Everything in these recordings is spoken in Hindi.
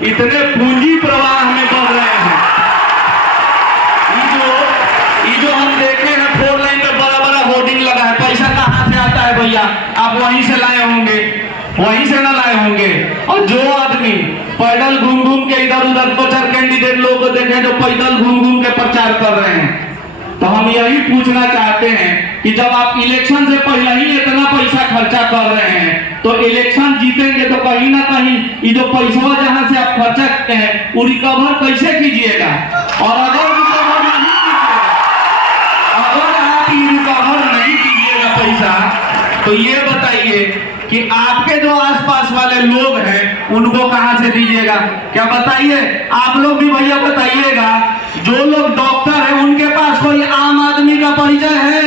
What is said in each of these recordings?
इतने पूंजी प्रवाह में बढ़ रहे हैं। ये जो हम देखे हैं 4 लाइन में बड़ा बड़ा होर्डिंग लगा है, पैसा कहाँ से आता है भैया? आप वहीं से लाए होंगे, वहीं से ना लाए होंगे। और जो आदमी पैदल घूम घूम के इधर उधर 2-4 कैंडिडेट लोगों को देखें जो पैदल घूम घूम के प्रचार कर रहे हैं, तो हम यही पूछना चाहते हैं कि जब आप इलेक्शन से पहले ही इतना पैसा खर्चा कर रहे हैं, तो इलेक्शन जीतेंगे तो कहीं ना कहीं ये जो पैसा जहां से आप खर्चा करते हैं वो रिकवर कैसे कीजिएगा? और अगर रिकवर नहीं कीजिएगा, अगर आप ये रिकवर नहीं कीजिएगा पैसा, तो ये बताइए कि आपके जो आसपास वाले लोग हैं उनको कहां से दीजिएगा? क्या बताइए आप लोग भी भैया बताइएगा, जो लोग डॉक्टर हैं उनके पास कोई आम आदमी का परिचय है?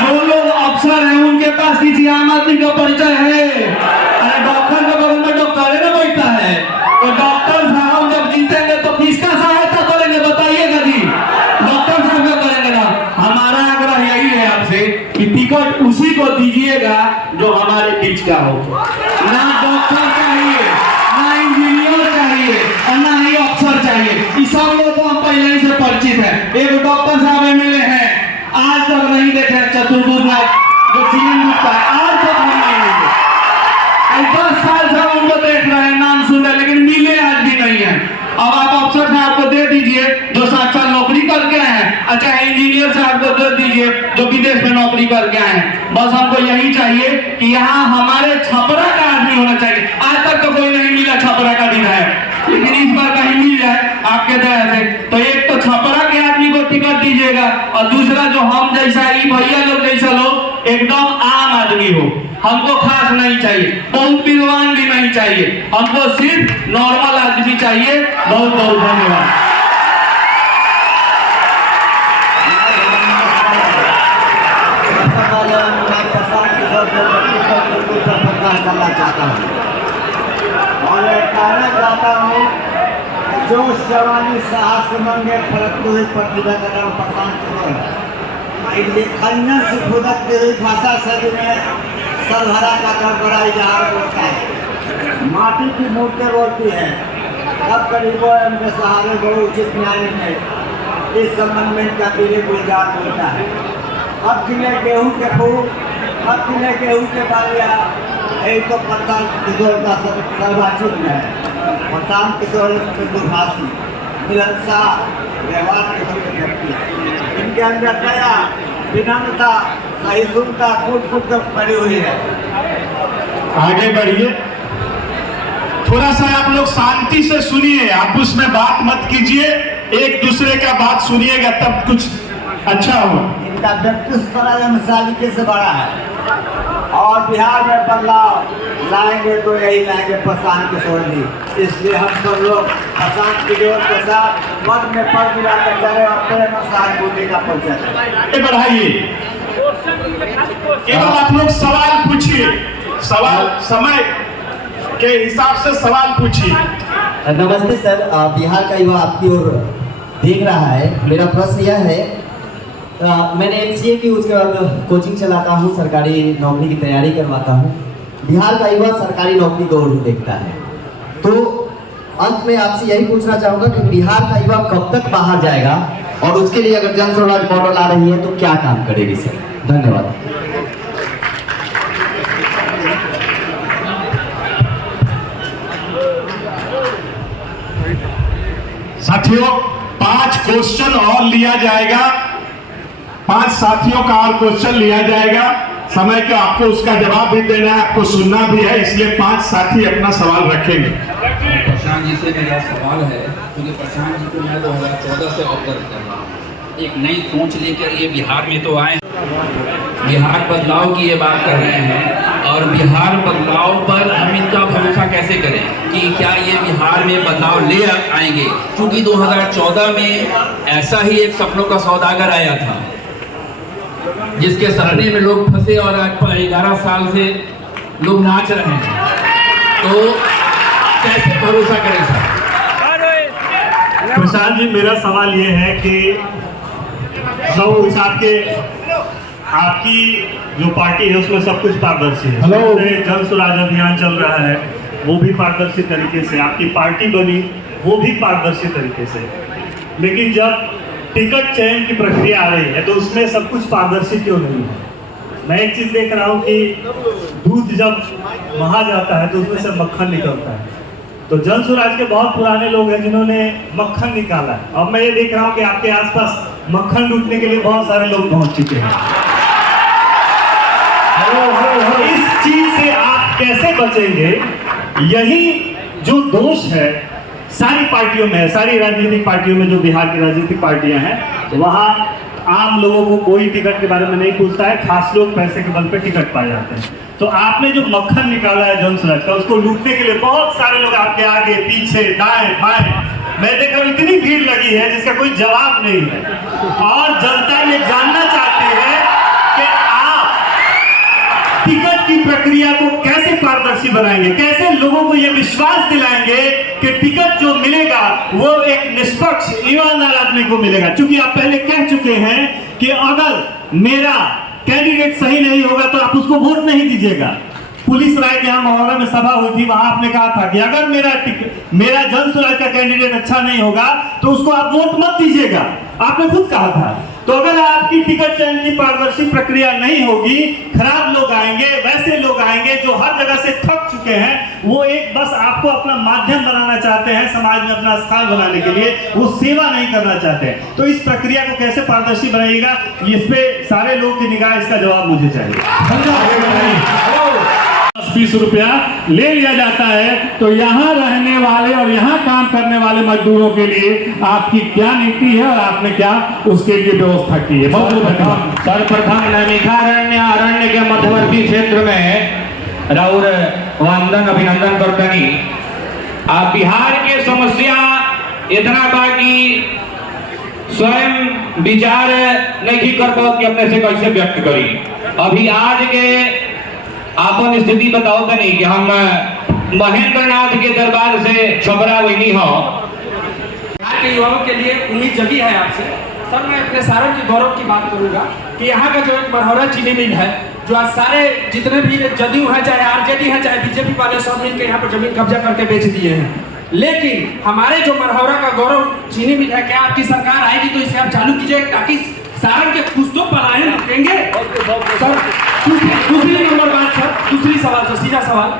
जो लोग अफसर हैं उनके पास किसी आम आदमी का परिचय है? अरे डॉक्टर के बगल में डॉक्टर है ना बैठा है, तो डॉक्टर साहब जब जीतेंगे तो किसका सहायता करेंगे बताइएगा जी? डॉक्टर साहब का करेंगे ना। हमारा आग्रह यही है आपसे कि टिकट उसी को दीजिएगा जो हमारे बीच का हो। ना डॉक्टर चाहिए, ना इंजीनियर चाहिए और ना ही अफसर चाहिए। इस सब लोग तो हम पहले ही से परिचित है। एक डॉक्टर साहब एमएलए हैं, आज तक नहीं देखे चतुर्भुज जो सीएम का है, आज तक हम नहीं मिले। 10 साल से उनको देख रहे हैं, नाम सुन रहे, लेकिन मिले आज भी नहीं है। अब आप अफसर साहब को दे दीजिए जो 7 साल नौकरी करके आए हैं, अच्छा इंजीनियर साहब को दे दीजिए जो विदेश में नौकरी करके आए हैं। बस हमको यही चाहिए कि यहाँ हमारे छपरा का आदमी होना चाहिए। आज तक तो कोई नहीं मिला छपरा का विधायक, लेकिन इस बार कहीं मिल जाए आपके दया से। तो एक तो छपरा के आदमी को टिकट दीजिएगा और दूसरा जो हम जैसा ही भैया लोग जैसा लोग एकदम आम आदमी हो। हमको खास नहीं चाहिए, बहुत विद्वान भी नहीं चाहिए, हमको सिर्फ नॉर्मल आदमी चाहिए। बहुत बहुत धन्यवाद। करना चाहता हूँ और कहना चाहता हूँ जो जवानी साहस मंगे फलकते हुए प्रतिभा का नाम प्रशांत खन्ना से खुदकते हुई भाषा शैली में सरभरा का बड़ा इजहार होता है। माटी की मूर्तें बोलती है, अब गरीबों एवं बेसहारे बहु उचित न्याय में इस संबंध में इनका पीले गुलजार बोलता है। अब किले गेहूँ के फूल, अब किले गेहूँ के बालिया, यही तो प्रशांत किशोर का सर्वाचित है। प्रशांत किशोर के दुर्भाषी मिलनसार व्यवहार के सब व्यक्ति, इनके अंदर दया, विनम्रता, सहिष्णुता कूट कूट कर पड़ी हुई है। आगे बढ़िए, थोड़ा सा आप लोग शांति से सुनिए, आप उसमें बात मत कीजिए, एक दूसरे का बात सुनिएगा तब कुछ अच्छा हो। इनका व्यक्तित्व बड़ा मिसालिके से बड़ा है और बिहार में बदलाव लाएंगे तो यही लाएंगे प्रशांत किशोर जी। इसलिए हम सब लोग प्रशांत किशोर के साथ मन में पद मिलाकर चले और प्रेम और सहानुभूति का परिचय बढ़ाइए। केवल आप लोग सवाल पूछिए, सवाल समय के हिसाब से सवाल पूछिए। नमस्ते सर, बिहार का युवा आपकी ओर देख रहा है। मेरा प्रश्न यह है, मैंने MCA की, उसके बाद कोचिंग चलाता हूँ, सरकारी नौकरी की तैयारी करवाता हूँ। बिहार का युवा सरकारी नौकरी को ओर देखता है, तो अंत में आपसे यही पूछना चाहूँगा कि बिहार का युवा कब तक बाहर जाएगा और उसके लिए अगर जन स्वराज मॉडल आ रही है तो क्या काम करेगी सर? धन्यवाद। साथियों 5 क्वेश्चन और लिया जाएगा, 5 साथियों का और क्वेश्चन लिया जाएगा। समय का आपको उसका जवाब भी देना है, आपको सुनना भी है, इसलिए 5 साथी अपना सवाल रखेंगे। प्रशांत जी से मेरा सवाल है, क्योंकि प्रशांत जी को मैं 2014 से ऑब्जर्व कर रहा हूँ, एक नई सोच लेकर ये बिहार में तो आए, बिहार बदलाव की ये बात कर रहे हैं, और बिहार बदलाव पर हम इनका भरोसा कैसे करें कि क्या ये बिहार में बदलाव ले आएंगे? क्योंकि 2014 में ऐसा ही एक सपनों का सौदागर आया था जिसके सराहने में लोग फंसे और आज 11 साल से लोग नाच रहे हैं, तो कैसे भरोसा करें सर? प्रशांत जी, मेरा सवाल ये है कि सब इस आपकी जो पार्टी है उसमें सब कुछ पारदर्शी है। जन स्वराज अभियान चल रहा है, वो भी पारदर्शी तरीके से, आपकी पार्टी बनी वो भी पारदर्शी तरीके से। लेकिन जब टिकट चयन की प्रक्रिया आ रही है तो उसमें सब कुछ पारदर्शी क्यों नहीं है? मैं एक चीज़ देख रहा हूँ कि दूध जब महा जाता है तो उसमें से मक्खन निकलता है। तो जन स्वराज के बहुत पुराने लोग हैं जिन्होंने मक्खन निकाला है। अब मैं ये देख रहा हूँ कि आपके आसपास मक्खन लूटने के लिए बहुत सारे लोग पहुंच चुके हैं। इस चीज से आप कैसे बचेंगे? यही जो दोष है सारी पार्टियों में है, सारी राजनीतिक पार्टियों में, जो बिहार की राजनीतिक पार्टियां हैं, वहाँ आम लोगों को कोई टिकट के बारे में नहीं पूछता है, खास लोग पैसे के बल पे टिकट पा जाते हैं। तो आपने जो मक्खन निकाला है जन स्वराज का, उसको लूटने के लिए बहुत सारे लोग आपके आगे पीछे दाएं बाएं, मैं देखा इतनी भीड़ लगी है जिसका कोई जवाब नहीं है। और जनता ये जानना चाहती है कि आप टिकट की प्रक्रिया को कैसे पारदर्शी बनाएंगे, कैसे लोगों को ये विश्वास दिलाएंगे कि टिकट जो मिलेगा वो एक निष्पक्ष ईमानदार आदमी को मिलेगा। क्योंकि आप पहले कह चुके हैं कि अगर मेरा कैंडिडेट सही नहीं होगा तो आप उसको वोट नहीं दीजिएगा। पुलिस राय के यहाँ महोरा में सभा हुई थी, वहां आपने कहा था कि अगर मेरा जन स्वराज का कैंडिडेट अच्छा नहीं होगा तो उसको आप वोट मत दीजिएगा, आपने खुद कहा था। तो अगर आपकी टिकट चयन की पारदर्शी प्रक्रिया नहीं होगी, खराब लोग आएंगे, वैसे लोग आएंगे जो हर जगह से थक चुके हैं, वो एक बस आपको अपना माध्यम बनाना चाहते हैं, समाज में अपना स्थान बनाने के लिए, वो सेवा नहीं करना चाहते हैं। तो इस प्रक्रिया को कैसे पारदर्शी बनाइएगा, इस पे सारे लोग की निगाह, इसका जवाब मुझे चाहिए। 20 रुपया ले लिया जाता है, तो यहाँ रहने वाले और यहाँ काम करने वाले मजदूरों के लिए आपकी क्या नीति है और आपने क्या उसके लिए व्यवस्था की है? बहुत बहुत धन्यवाद। सर्वप्रथम अरण्य के मध्यवर्ती क्षेत्र में राउर वंदन अभिनंदन करतनी। आप बिहार के समस्या इतना बाकी स्वयं विचार नहीं कर पाओ कि अपने से कैसे व्यक्त करी। अभी आज के आपन स्थिति बताओ तो नहीं कि हम महेंद्र नाथ के दरबार से छबरा वही हो। यहाँ के युवाओं के लिए उम्मीद जगी है आपसे। सर, मैं अपने सारण के गौरव की बात करूंगा कि यहाँ का जो एक मरहौरा चीनी मिल है, जो आज सारे जितने भी जदयू है, चाहे आरजेडी है, चाहे बीजेपी वाले, सब मिलकर यहाँ पर जमीन कब्जा करके बेच दिए हैं। लेकिन हमारे जो मरहौरा का गौरव चीनी मिल है, क्या आपकी सरकार आएगी तो इसे आप चालू कीजिए ताकि सारण के कुछ तो पलायन रुकेंगे। सर, दूसरी नंबर बात सर, दूसरी सवाल सर, सीधा सवाल,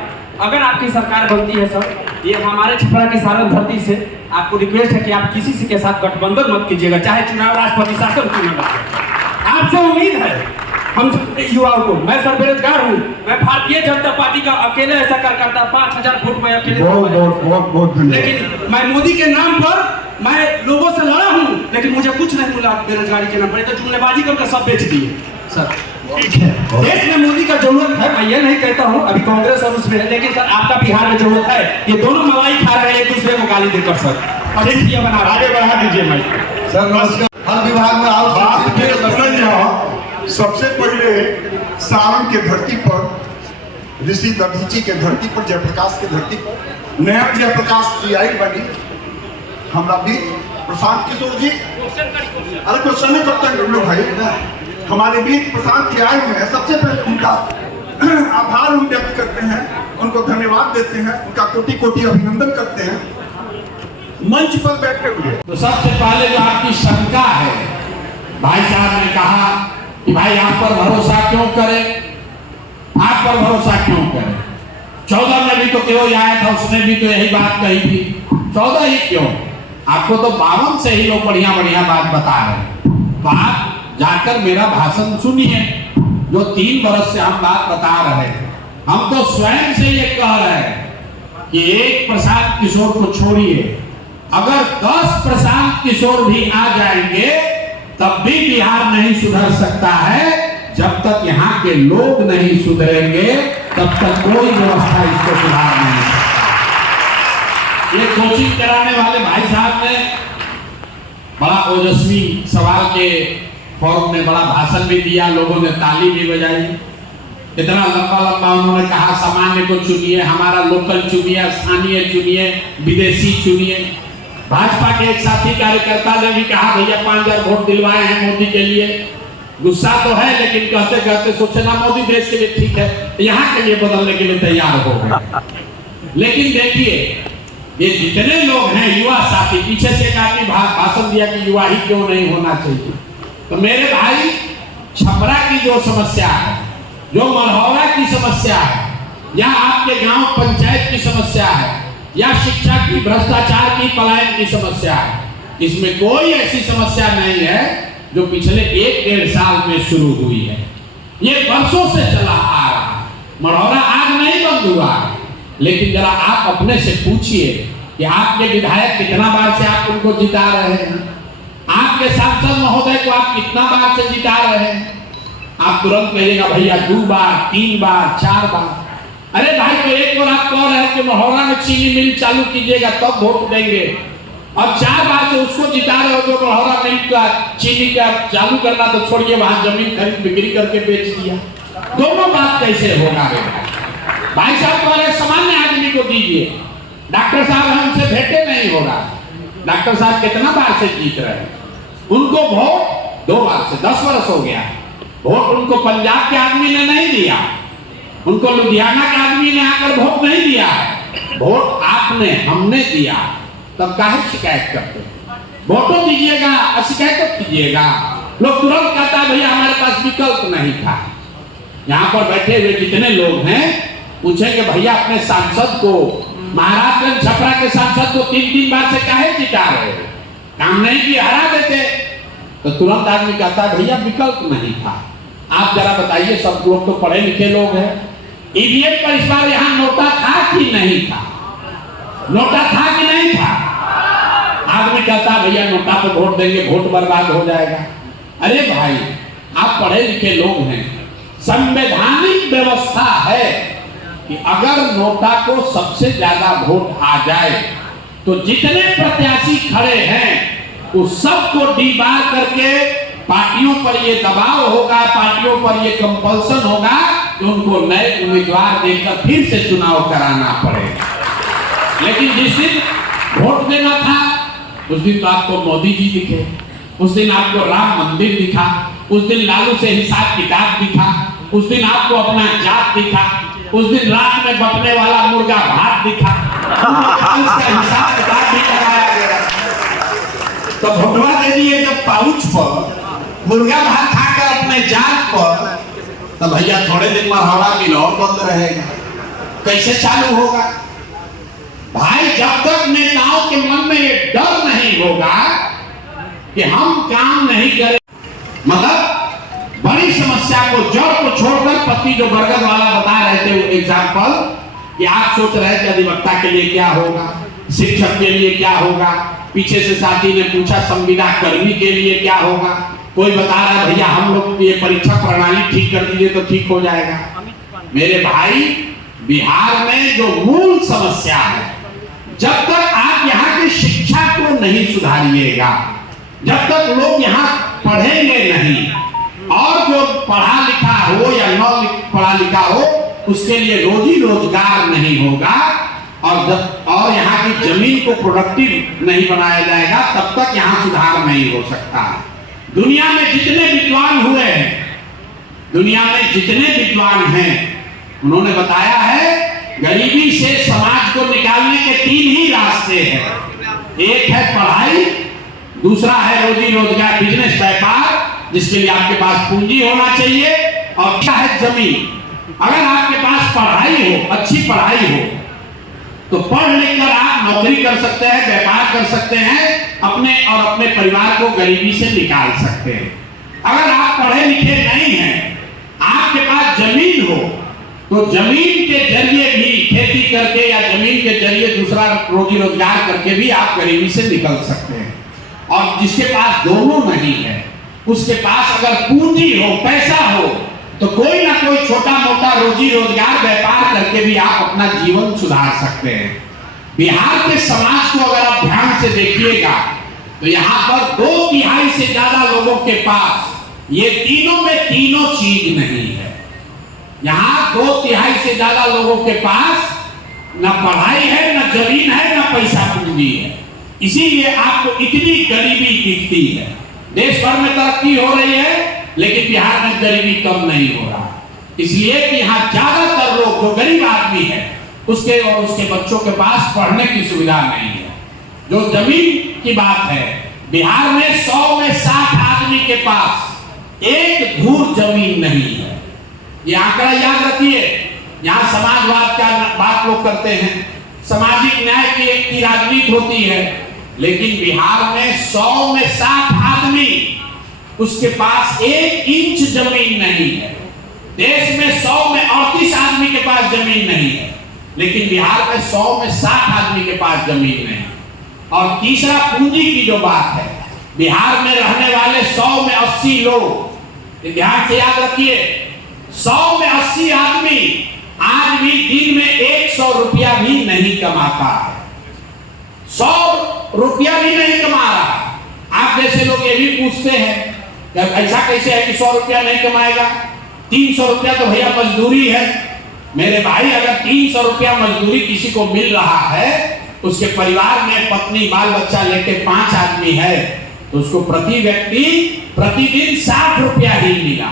अगर आपकी सरकार बनती है सर, ये हमारे छपरा की सारण धरती से आपको रिक्वेस्ट है कि आप किसी से के साथ गठबंधन मत कीजिएगा, चाहे चुनाव राष्ट्रपति शासन क्यों न हो। आपसे उम्मीद है हम युवाओं को। मैं सर बेरोजगार हूँ, मैं भारतीय जनता पार्टी का अकेले ऐसा करता 5000 वोट में अकेले, लेकिन मैं मोदी के नाम पर मैं लोगों से लड़ा हूँ, लेकिन मुझे कुछ नहीं मिला बेरोजगारी के नाम पर। तो जुमलेबाजी करके सब बेच दिए। सर, देश में मोदी का जरूरत है, मैं ये नहीं कहता हूँ अभी कांग्रेस और उसमें है, लेकिन सर आपका बिहार में जरूरत है। ये दोनों मलाई खा रहे हैं एक दूसरे को गाली देकर सर, और बना आगे बढ़ा दीजिए। मैं सर हर विभाग में आओ। बात के सुनल जाओ। सबसे पहले सारण के धरती पर, ऋषि दधीची के धरती पर, जयप्रकाश के धरती पर नया जयप्रकाश जी आई बनी हमारा भी प्रशांत किशोर जी। अरे क्वेश्चन नहीं करते हैं लोग भाई, हमारे बीच प्रशांत जी आए हुए हैं। सबसे पहले उनका आभार हम व्यक्त करते हैं, उनको धन्यवाद देते हैं, उनका कोटि कोटि अभिनंदन करते हैं मंच पर बैठे हुए। तो सबसे पहले जो आपकी शंका है, भाई साहब ने कहा कि भाई आप पर भरोसा क्यों करें, आप पर भरोसा क्यों करें। 14 में भी तो केवल आया था, उसने भी तो यही बात कही थी। 14 ही क्यों, आपको तो 52 से ही लोग बढ़िया बढ़िया बात बता रहे हैं। तो आप जाकर मेरा भाषण सुनिए, जो 3 बरस से हम बात बता रहे हैं। हम तो स्वयं से ये कह रहे हैं कि एक प्रशांत किशोर को छोड़िए, अगर 10 प्रशांत किशोर भी आ जाएंगे तब भी बिहार नहीं सुधर सकता है। जब तक यहाँ के लोग नहीं सुधरेंगे तब तक कोई व्यवस्था इसको सुधार नहीं सकती। ये कोचिंग कराने वाले भाई साहब ने बड़ा ओजस्वी सवाल के फॉर्म में बड़ा भाषण भी दिया, लोगों ने ताली भी बजाई। इतना लंबा लंबा उन्होंने कहा सामान्य को चुनिए, हमारा लोकल चुनिए, स्थानीय चुनिए, विदेशी चुनिए। भाजपा के एक साथी कार्यकर्ता ने भी कहा भैया 5000 वोट दिलवाए हैं मोदी के लिए। गुस्सा तो है, लेकिन कहते कहते सोचे ना मोदी देश के लिए ठीक है, यहाँ के लिए बदलने के लिए तैयार हो गए। लेकिन देखिए ये जितने लोग हैं युवा साथी, पीछे से एक आदमी भाषण दिया कि युवा ही क्यों नहीं होना चाहिए। तो मेरे भाई, छपरा की जो समस्या है, जो मलहौरा की समस्या है, या आपके गांव पंचायत की समस्या है, या शिक्षा की, भ्रष्टाचार की, पलायन की समस्या है, इसमें कोई ऐसी समस्या नहीं है जो पिछले 1-1.5 साल में शुरू हुई है। ये वर्षों से चला आ रहा है। मलहौरा आज नहीं बंद हुआ है, लेकिन जरा आप अपने से पूछिए कि आपके विधायक कितना बार से आप उनको जिता रहे हैं, आपके सांसद महोदय को आप कितना बार से जिता रहे हैं। आप तुरंत कहिएगा भैया 2 बार, 3 बार, 4 बार। अरे भाई, तो एक बार आप कह रहे हैं कि मलहौरा में चीनी मिल चालू कीजिएगा तब वोट देंगे, और 4 बार से उसको जिता रहे हो जो मलहौरा मिल का चीनी का चालू करना तो छोड़िए, वहां जमीन खरीद बिक्री करके बेच दिया। दोनों बात कैसे होगा रे भाई साहब? तो सामान्य आदमी को दीजिए। डॉक्टर साहब हमसे भेंटे नहीं हो रहा। डॉक्टर साहब कितना बार से जीत रहे हैं, उनको वोट 2 बार से 10 वर्ष हो गया। वोट उनको पंजाब के आदमी ने नहीं दिया, उनको लुधियाना के आदमी ने आकर वोट नहीं दिया, वोट आपने, हमने दिया। तब काहे शिकायत करते? वोटों दीजिएगा और शिकायत कीजिएगा। लोग तुरंत कहता है भैया हमारे पास विकल्प नहीं था। यहाँ पर बैठे हुए जितने लोग हैं पूछेंगे भैया अपने सांसद को, महाराजगंज छपरा के सांसद को 3-3 बार से काहे जिता रहे हो? काम नहीं किया, हरा देते। तो तुरंत आदमी कहता है भैया विकल्प नहीं था। आप जरा बताइए, सब लोग तो पढ़े लिखे लोग हैं, ईवीएम पर इस बार यहाँ नोटा था कि नहीं था? नोटा था कि नहीं था? आदमी कहता भैया नोटा पे वोट देंगे, वोट बर्बाद हो जाएगा। अरे भाई, आप पढ़े लिखे लोग हैं, संवैधानिक व्यवस्था है कि अगर नोटा को सबसे ज्यादा वोट आ जाए तो जितने प्रत्याशी खड़े हैं उस सबको डीबार करके पार्टियों पर ये दबाव होगा, पार्टियों पर ये कंपल्सन होगा कि उनको नए उम्मीदवार देकर फिर से चुनाव कराना पड़ेगा। लेकिन जिस दिन वोट देना था उस दिन तो आपको मोदी जी दिखे, उस दिन आपको राम मंदिर दिखा, उस दिन लालू से हिसाब किताब दिखा, उस दिन आपको अपना जात दिखा, उस दिन रात में बटने वाला मुर्गा भात दिखा, उसका हिसाब किताब भी लगाया गया। तो भगवा दे दिए जब पाउच पर मुर्गा भात खाकर अपने जात पर, तो भैया थोड़े दिन मलहौरा मिल और बंद रहेगा, कैसे चालू होगा? भाई, जब तक नेताओं के मन में ये डर नहीं होगा कि हम काम नहीं करें, मतलब बड़ी समस्या को जड़ को छोड़कर, पति जो बरगद वाला बता रहे थे वो एग्जाम्पल, कि आप सोच रहे थे अधिवक्ता के लिए क्या होगा, शिक्षक के लिए क्या होगा, पीछे से साथी ने पूछा संविदा कर्मी के लिए क्या होगा, कोई बता रहा है भैया हम लोग ये परीक्षा प्रणाली ठीक कर दीजिए तो ठीक हो जाएगा। मेरे भाई, बिहार में जो मूल समस्या है, जब तक आप यहाँ की शिक्षा को नहीं सुधारिएगा, जब तक लोग यहाँ पढ़ेंगे नहीं, और जो पढ़ा लिखा हो या न पढ़ा लिखा हो उसके लिए रोजी रोजगार नहीं होगा, और यहाँ की जमीन को प्रोडक्टिव नहीं बनाया जाएगा, तब तक यहाँ सुधार नहीं हो सकता। दुनिया में जितने विद्वान हुए हैं, दुनिया में जितने विद्वान हैं, उन्होंने बताया है गरीबी से समाज को निकालने के 3 ही रास्ते हैं। एक है पढ़ाई, दूसरा है रोजी रोजगार, बिजनेस, व्यापार, जिसके लिए आपके पास पूंजी होना चाहिए, और क्या है जमीन। अगर आपके पास पढ़ाई हो, अच्छी पढ़ाई हो, तो पढ़ लिख कर आप नौकरी कर सकते हैं, व्यापार कर सकते हैं, अपने और अपने परिवार को गरीबी से निकाल सकते हैं। अगर आप पढ़े लिखे नहीं हैं, आपके पास जमीन हो, तो जमीन के जरिए भी खेती करके या जमीन के जरिए दूसरा रोजी रोजगार करके भी आप गरीबी से निकल सकते हैं। और जिसके पास दोनों नहीं है, उसके पास अगर पूंजी हो, पैसा हो, तो कोई ना कोई छोटा मोटा रोजी रोजगार व्यापार करके भी आप अपना जीवन सुधार सकते हैं। बिहार के समाज को अगर आप ध्यान से देखिएगा तो यहाँ पर 2/3 से ज्यादा लोगों के पास ये तीनों में तीनों चीज नहीं है। यहाँ 2/3 से ज्यादा लोगों के पास न पढ़ाई है, न जमीन है, न पैसा पूंजी है। इसीलिए आपको इतनी गरीबी दिखती है। देश भर में तरक्की हो रही है, लेकिन बिहार में गरीबी कम नहीं हो रहा, इसलिए कि यहाँ ज्यादातर लोग जो गरीब आदमी है उसके और उसके बच्चों के पास पढ़ने की सुविधा नहीं है। जो जमीन की बात है, बिहार में 100 में 60 आदमी के पास एक धूर जमीन नहीं है। ये आंकड़ा याद रखिए। यहाँ समाजवाद का बात लोग करते हैं, सामाजिक न्याय की राजनीति होती है, लेकिन बिहार में 100 में 60 आदमी उसके पास 1 इंच जमीन नहीं है। देश में 100 में 38 आदमी के पास जमीन नहीं है, लेकिन बिहार में 100 में 60 आदमी के पास जमीन नहीं। और तीसरा पूंजी की जो बात है, बिहार में रहने वाले 100 में 80 लोग, ध्यान से याद रखिए, 100 में 80 आदमी आज भी दिन में 100 रुपया भी नहीं कमाता है। 100 रुपया भी नहीं कमा रहा। आप जैसे लोग ये भी पूछते हैं कि ऐसा कैसे है कि 100 रुपया नहीं कमाएगा, 300 रुपया तो भैया मजदूरी है। मेरे भाई, अगर 300 रुपया मजदूरी किसी को मिल रहा है, उसके परिवार में पत्नी बाल बच्चा लेके 5 आदमी है, तो उसको प्रति व्यक्ति प्रतिदिन 60 रुपया ही मिला,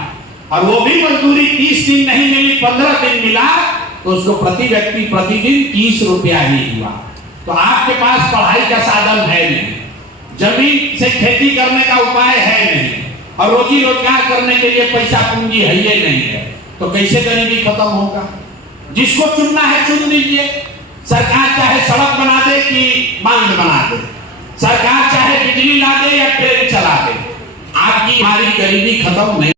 और वो भी मजदूरी 30 दिन नहीं मिली, 15 दिन मिला, तो उसको प्रति व्यक्ति प्रतिदिन 30 रुपया ही हुआ। तो आपके पास पढ़ाई का साधन है नहीं, जमीन से खेती करने का उपाय है नहीं, और रोजी रोजगार करने के लिए पैसा पूंजी है ये नहीं है, तो कैसे गरीबी खत्म होगा? जिसको चुनना है चुन लीजिए। सरकार चाहे सड़क बना दे कि बांध बना दे, सरकार चाहे बिजली ला दे या ट्रेन चला दे, आपकी हमारी गरीबी खत्म नहीं।